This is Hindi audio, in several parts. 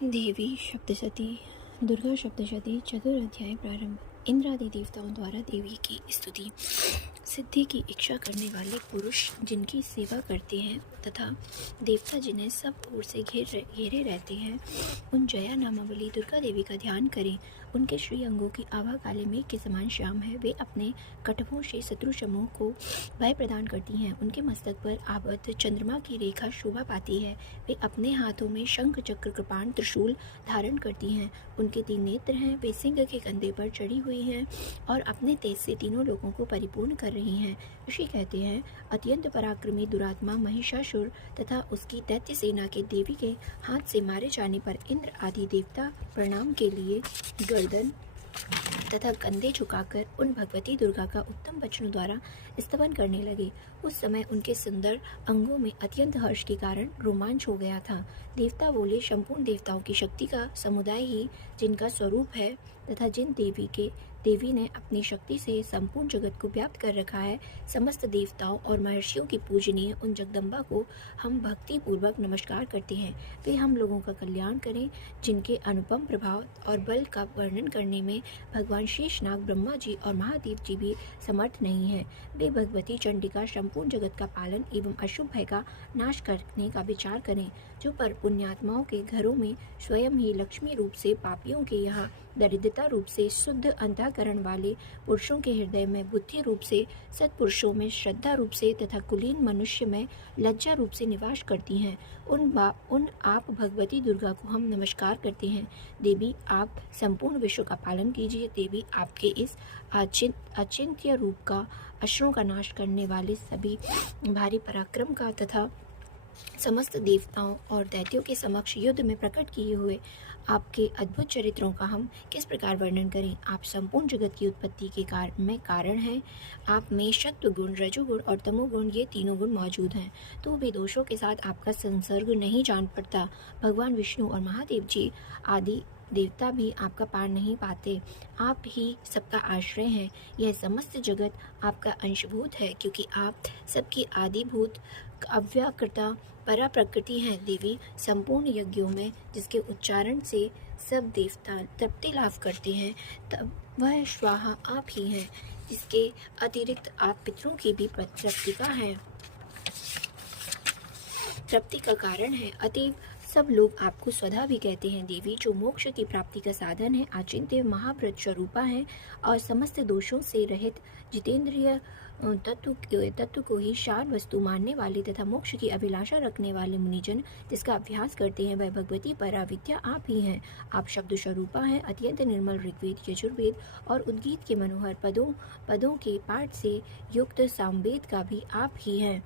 देवी सप्तशती दुर्गा सप्तशती चतुर्थ प्रारंभ। इंद्र आदि देवताओं द्वारा देवी की स्तुति। सिद्धि की इच्छा करने वाले पुरुष जिनकी सेवा करते हैं तथा देवता जिन्हें सब ओर से घेरे रहते हैं, उन जया नामावली दुर्गा देवी का ध्यान करें। उनके श्री अंगों की आभा काले मेघ के समान श्याम है। वे अपने कटभों से शत्रु समूह को भय प्रदान करती हैं। उनके मस्तक पर आबद्ध चंद्रमा की रेखा शोभा पाती है। वे अपने हाथों में शंख चक्र कृपाण त्रिशूल धारण करती हैं। उनके 3 नेत्र हैं। वे सिंह के कंधे पर चढ़ी हुई हैं और अपने तेज से तीनों लोगों को परिपूर्ण कर रही हैं। ऋषि कहते हैं, अत्यंत पराक्रमी दुरात्मा महिषासुर तथा उसकी दैत्य सेना के देवी के हाथ से मारे जाने पर इंद्र आदि देवता प्रणाम के लिए गर्दन तथा कंधे झुकाकर उन भगवती दुर्गा का उत्तम वचनों द्वारा स्तवन करने लगे। उस समय उनके सुंदर अंगों में अत्यंत हर्ष के कारण रोमांच हो गया था। देवता बोले, संपूर्ण देवताओं की शक्ति का समुदाय ही जिनका स्वरूप है तथा जिन देवी ने अपनी शक्ति से संपूर्ण जगत को व्याप्त कर रखा है, समस्त देवताओं और महर्षियों की पूजनीय उन जगदम्बा को हम भक्ति पूर्वक नमस्कार करते हैं। वे हम लोगों का कल्याण करें। जिनके अनुपम प्रभाव और बल का वर्णन करने में भगवान शेषनाग, ब्रह्मा जी और महादेव जी भी समर्थ नहीं है। वे भगवती चंडिका संपूर्ण जगत का पालन एवं अशुभ भय का नाश करने का विचार करें। जो पर पुण्यात्माओं के घरों में स्वयं ही लक्ष्मी रूप से, पापियों के यहाँ दरिद्रता रूप से, शुद्ध अंतःकरण वाले पुरुषों के हृदय में बुद्धि रूप से, सत्पुरुषों में श्रद्धा रूप से तथा कुलीन मनुष्य में लज्जा रूप से निवास करती हैं, उन आप भगवती दुर्गा को हम नमस्कार करते हैं। देवी, आप संपूर्ण विश्व का पालन कीजिए। देवी, आपके इस अचिंत्य रूप का, असुरों का नाश करने वाले सभी भारी पराक्रम का तथा समस्त देवताओं और दैत्यों के समक्ष युद्ध में प्रकट किए हुए आपके अद्भुत चरित्रों का हम किस प्रकार वर्णन करें। आप संपूर्ण जगत की उत्पत्ति के कारण हैं। आप में सत्व गुण, रजोगुण और तमोगुण, ये तीनों गुण मौजूद हैं, तो भी दोषों के साथ आपका संसर्ग नहीं जान पड़ता। भगवान विष्णु और महादेव जी आदि देवता भी आपका पार नहीं पाते। आप ही सबका आश्रय हैं। यह समस्त जगत आपका अंशभूत है, क्योंकि आप सबकी आदिभूत अव्याकृता परा प्रकृति हैं। देवी, संपूर्ण यज्ञों में जिसके उच्चारण से सब देवता तृप्ति लाभ करते हैं, तब वह स्वाहा आप ही हैं। जिसके अतिरिक्त आप पितरों की भी तृप्ति का कारण है। अतएव सब लोग आपको स्वधा भी कहते हैं। देवी, जो मोक्ष की प्राप्ति का साधन है, अचिंत्य महाव्रत स्वरूपा है और समस्त दोषों से रहित जितेंद्रिय तत्व को ही सार वस्तु मानने वाले तथा मोक्ष की अभिलाषा रखने वाले मुनिजन जिसका अभ्यास करते हैं, वह भगवती पराविद्या आप ही हैं। आप शब्द स्वरूपा हैं। अत्यंत निर्मल ऋग्वेद, यजुर्वेद और उद्गीत के मनोहर पदों के पाठ से युक्त सामवेद का भी आप ही हैं।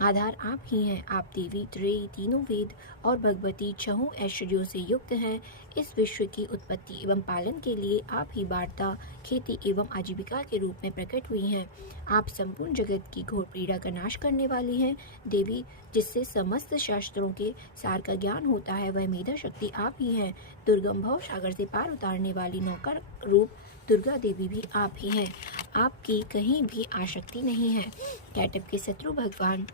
आधार आप ही हैं। आप देवी त्रयी, तीनों वेद और भगवती छहों ऐश्वर्यों से युक्त हैं। इस विश्व की उत्पत्ति एवं पालन के लिए आप ही वार्ता, खेती एवं आजीविका के रूप में प्रकट हुई हैं। आप संपूर्ण जगत की घोर पीड़ा का नाश करने वाली हैं। देवी, जिससे समस्त शास्त्रों के सार का ज्ञान होता है, वह मेधा शक्ति आप ही हैं। दुर्गम भव सागर से पार उतारने वाली नौका रूप दुर्गा देवी भी आप ही हैं। आपकी कहीं भी आसक्ति नहीं है। कैटभ के शत्रु भगवान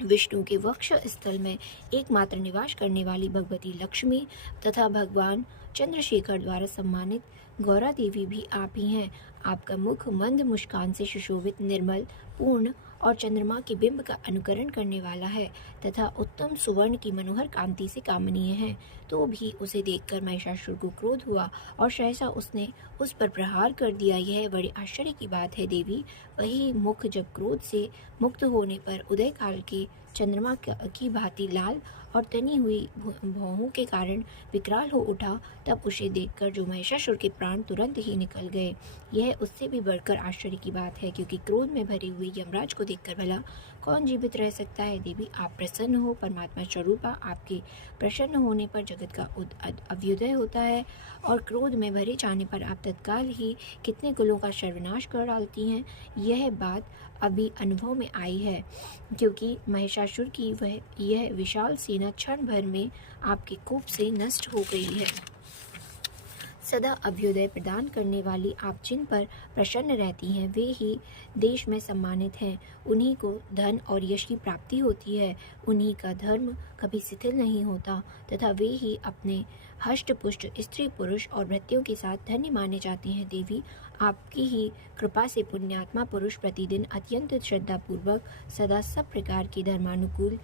विष्णु के वक्ष स्थल में एकमात्र निवास करने वाली भगवती लक्ष्मी तथा भगवान चंद्रशेखर द्वारा सम्मानित गौरा देवी भी आप ही हैं। आपका मुख मंद मुस्कान से सुशोभित, निर्मल, पूर्ण और चंद्रमा के बिंब का अनुकरण करने वाला है तथा उत्तम सुवर्ण की मनोहर कांति से कामनीय है। तो भी उसे देखकर महिषासुर को क्रोध हुआ और सहसा उसने उस पर प्रहार कर दिया। यह बड़े आश्चर्य की बात है। देवी, वही मुख जब क्रोध से मुक्त होने पर उदय काल के चंद्रमा की भांति लाल और तनी हुई भौहों के कारण विकराल हो उठा, तब उसे देखकर जो महिषासुर के प्राण तुरंत ही निकल गए। यह उससे भी बढ़कर आश्चर्य की बात है, क्योंकि क्रोध में भरे हुए यमराज को देखकर भला कौन जीवित रह सकता है। देवी, आप प्रसन्न हो। परमात्मा स्वरूपा, आपके प्रसन्न होने पर जगत का अभ्युदय होता है और क्रोध में भरे जाने पर आप तत्काल ही कितने कुलों का सर्वनाश कर डालती हैं। यह बात अभी अनुभव में आई है, क्योंकि महिषासुर की यह विशाल सेना क्षण भर में आपके कोप से नष्ट हो गई है। सदा अभ्युदय प्रदान करने वाली आप जिन पर प्रसन्न रहती हैं वे ही देश में सम्मानित हैं। उन्हीं को धन और यश की प्राप्ति होती है। उन्हीं का धर्म कभी शिथिल नहीं होता तथा वे ही अपने हष्ट पुष्ट स्त्री पुरुष और भृत्यों के साथ धन्य माने जाते हैं। देवी, आपकी ही कृपा से पुण्यात्मा पुरुष प्रतिदिन अत्यंत श्रद्धापूर्वक सदा सब प्रकार के धर्मानुकूल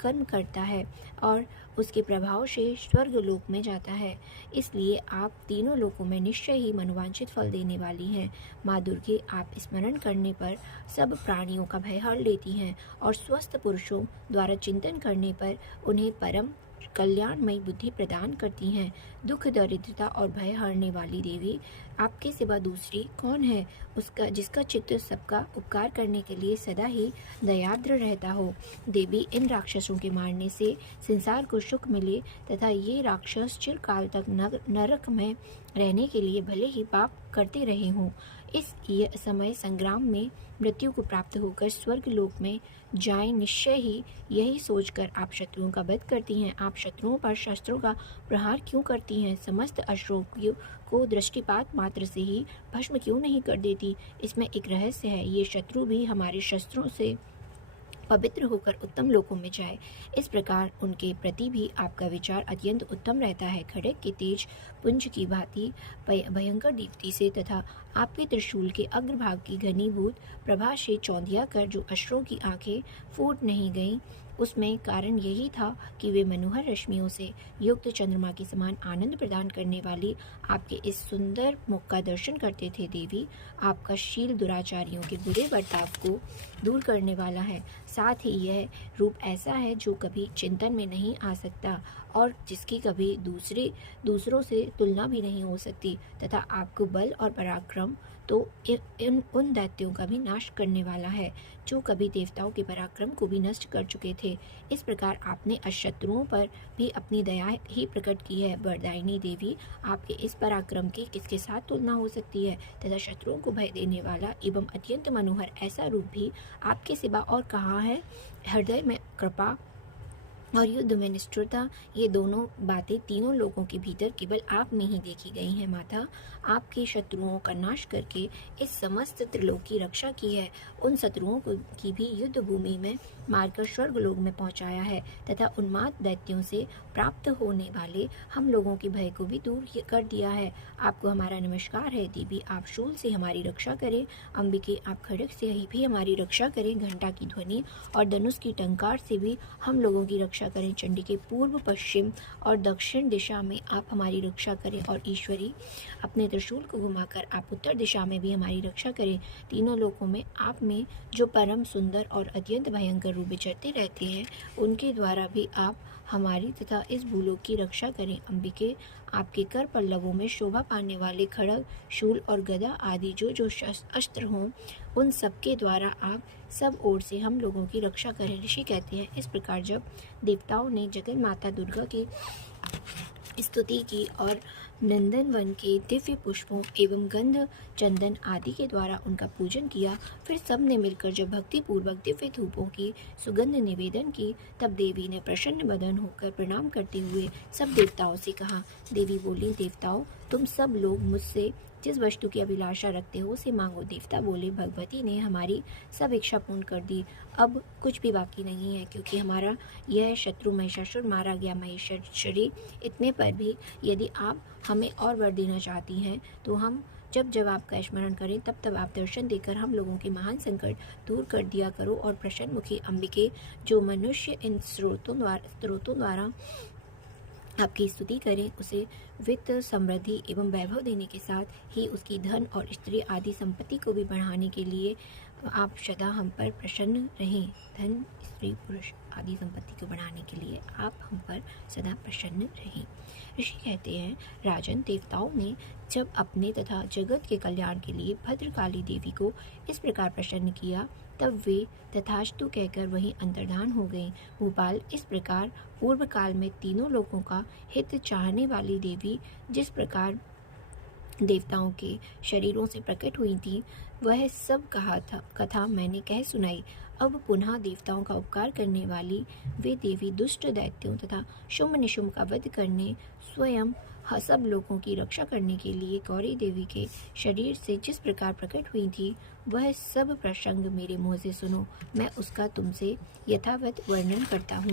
कर्म करता है और उसके प्रभाव से स्वर्ग लोक में जाता है। इसलिए आप तीनों लोकों में निश्चय ही मनोवांछित फल देने वाली हैं। माँ दुर्गे, आप स्मरण करने पर सब प्राणियों का भय हर लेती हैं और स्वस्थ पुरुषों द्वारा चिंतन करने पर उन्हें परम कल्याणमयी बुद्धि प्रदान करती हैं। दुख दरिद्रता और भय हरने वाली देवी, आपके सिवा दूसरी कौन है उसका जिसका चित्त सबका उपकार करने के लिए सदा ही दयाद्र रहता हो। देवी, इन राक्षसों के मारने से संसार को सुख मिले तथा ये राक्षस चिरकाल तक नरक में रहने के लिए भले ही पाप करते रहे हों, इस समय संग्राम में मृत्यु को प्राप्त होकर स्वर्ग लोक में जाएं, निश्चय ही यही सोचकर आप शत्रुओं का वध करती हैं। आप शत्रुओं पर शस्त्रों का प्रहार क्यों करती हैं? समस्त अश्रों को दृष्टिपात मात्र से ही भस्म क्यों नहीं कर देती? इसमें एक रहस्य है। ये शत्रु भी हमारे शस्त्रों से पवित्र होकर उत्तम लोकों में जाए। इस प्रकार उनके प्रति भी आपका विचार अत्यंत उत्तम रहता है। खड्ग के तेज पुंज की भांति भयंकर दीप्ति से तथा आपके त्रिशूल के अग्रभाग की घनीभूत प्रभा से चौंधिया कर जो अश्रों की आंखें फूट नहीं गईं, उसमें कारण यही था कि वे मनोहर रश्मियों से युक्त चंद्रमा के समान आनंद प्रदान करने वाली आपके इस सुंदर मुख का दर्शन करते थे। देवी, आपका शील दुराचारियों के बुरे बर्ताव को दूर करने वाला है। साथ ही यह रूप ऐसा है जो कभी चिंतन में नहीं आ सकता और जिसकी कभी दूसरों से तुलना भी नहीं हो सकती तथा आपको बल और पराक्रम तो उन दैत्यों का भी नाश करने वाला है जो कभी देवताओं के पराक्रम को भी नष्ट कर चुके थे। इस प्रकार आपने अशत्रुओं पर भी अपनी दया ही प्रकट की है। वरदायिनी देवी, आपके इस पराक्रम की किसके साथ तुलना हो सकती है तथा शत्रुओं को भय देने वाला एवं अत्यंत मनोहर ऐसा रूप भी आपके सिवा और कहाँ है? हृदय में कृपा और युद्ध में निष्ठुरता, ये दोनों बातें तीनों लोगों के भीतर केवल आप में ही देखी गई हैं। माता, आपके शत्रुओं का नाश करके इस समस्त त्रिलोक की रक्षा की है। उन शत्रुओं को की भी युद्ध भूमि में मारकर स्वर्ग लोक में पहुंचाया है तथा उन्माद दैत्यों से प्राप्त होने वाले हम लोगों के भय को भी दूर कर दिया है। आपको हमारा नमस्कार है। देवी, आप शूल से हमारी रक्षा करें। अंबिके, आप खड्ग से ही भी हमारी रक्षा करें। घंटा की ध्वनि और धनुष की टंकार से भी हम लोगों की रक्षा करें। चंडी के पूर्व, पश्चिम और दक्षिण दिशा में आप हमारी रक्षा करें और ईश्वरी, अपने त्रिशूल को घुमाकर आप उत्तर दिशा में भी हमारी रक्षा करें। तीनों लोकों में आप में जो परम सुंदर और अत्यंत भयंकर रूप विचरते रहते हैं, उनके द्वारा भी आप हमारी तथा इस भूलोक की रक्षा करें। अंबिके, आपके कर पल्लवों में शोभा पाने वाले खड्ग, शूल और गदा आदि जो अस्त्र हों, उन सबके द्वारा आप सब ओर से हम लोगों की रक्षा करें। ऋषि कहते हैं, इस प्रकार जब देवताओं ने जगत माता दुर्गा की स्तुति की और नंदनवन के दिव्य पुष्पों एवं गंध चंदन आदि के द्वारा उनका पूजन किया, फिर सब ने मिलकर जब भक्ति पूर्वक दिव्य धूपों की सुगंध निवेदन की, तब देवी ने प्रसन्न बदन होकर प्रणाम करते हुए सब देवताओं से कहा। देवी बोली, देवताओं, तुम सब लोग मुझसे जिस वस्तु की अभिलाषा रखते हो उसे मांगो। देवता बोले, भगवती ने हमारी सब इच्छा पूर्ण कर दी, अब कुछ भी बाकी नहीं है, क्योंकि हमारा यह शत्रु महिषासुर मारा गया। महेश्वरी, इतने पर भी यदि आप हमें और वर देना चाहती हैं तो हम जब आपका स्मरण करें तब आप दर्शन देकर हम लोगों के महान संकट दूर कर दिया करो। और प्रसन्न मुखी अंबिके, जो मनुष्य इन स्रोतों द्वारा आपकी स्तुति करें, उसे वित्त, समृद्धि एवं वैभव देने के साथ ही उसकी धन और स्त्री आदि संपत्ति को भी बढ़ाने के लिए आप सदा हम पर प्रसन्न रहें। धन, स्त्री, पुरुष आदि संपत्ति को बढ़ाने के लिए आप हम पर सदा प्रसन्न रहें। ऋषि कहते हैं, राजन, देवताओं ने जब अपने तथा जगत के कल्याण के लिए भद्रकाली देवी को इस प्रकार प्रसन्न किया, तब वे तथास्तु कहकर वहीं अंतर्धान हो गए। भूपाल, इस प्रकार पूर्व काल में तीनों लोगों का हित चाहने वाली देवी जिस प्रकार देवताओं के शरीरों से प्रकट हुई थी, वह सब कथा मैंने कह सुनाई। अब पुनः देवताओं का उपकार करने वाली वे देवी दुष्ट दैत्यों तथा शुम्भ निशुम्भ का वध करने स्वयं सब लोगों की रक्षा करने के लिए गौरी देवी के शरीर से जिस प्रकार प्रकट हुई थी, वह सब प्रसंग मेरे मुँह से सुनो, मैं उसका तुमसे यथावत वर्णन करता हूँ।